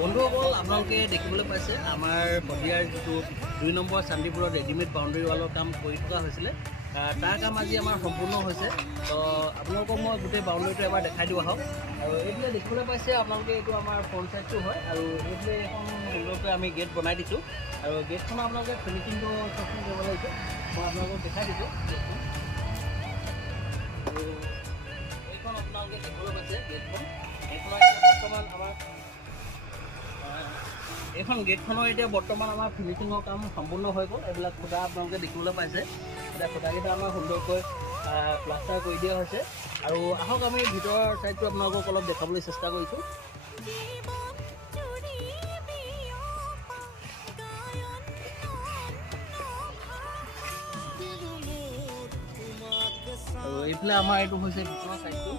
বন্ধুসকল আপোনালোকে দেখিবলৈ পাইছে আমাৰ পটিয়াৰ যিটো 2 নম্বৰ শান্তিপুৰত ৰেডিমেড বাউণ্ডাৰী ৱালৰ কাম কৰি থকা হৈছিলে তাৰ কাম আজি আমাৰ সম্পূৰ্ণ হৈছে তো আপোনালোকক মই গোটেই বাউণ্ডাৰীটো এবাৰ দেখাই দিওঁ আহক আৰু এইফালে দেখিবলৈ পাইছে আপোনালোকে এইটো আমাৰ ফ্ৰণ্ট চাইডটো হয় আৰু এইফালে এখন সুন্দৰকৈ আমি গেট বনাই দিছোঁ আৰু গেটখন আপোনালোকে ফিনিচিংটো চবখিনি কৰিব লাগিছে মই আপোনালোকক দেখাই দিছোঁ আৰু এইখন আপোনালোকে দেখিবলৈ পাইছে গেটখন এইখনৰ বৰ্তমান আমাৰ এইখন গেটখনৰ এতিয়া বৰ্তমান আমাৰ ফিনিচিঙৰ কাম সম্পূৰ্ণ হৈ গ'ল এইবিলাক খুঁটা আপোনালোকে দেখিবলৈ পাইছে এতিয়া খুঁটাকেইটা আমাৰ সুন্দৰকৈ প্লাষ্টাৰ কৰি দিয়া হৈছে আৰু আহক আমি ভিতৰৰ ছাইডটো আপোনালোকক অলপ দেখাবলৈ চেষ্টা কৰিছোঁ আৰু এইফালে আমাৰ এইটো হৈছে ভিতৰৰ ছাইডটো